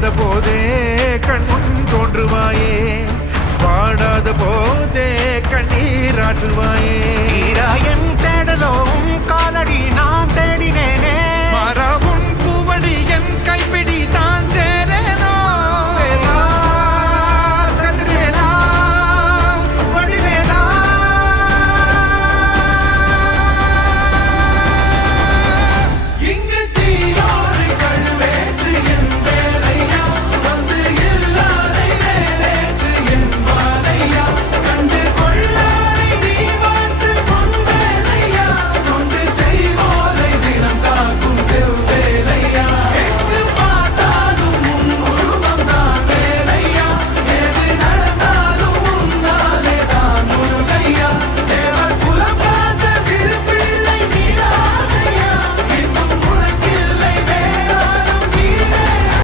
வாடாத போதே கண்முன் தோன்றுவாயே, வாடாத போதே கண்ணீராற்றுவாயே. என் தேடலும் காலடி நான் தேடினேனே,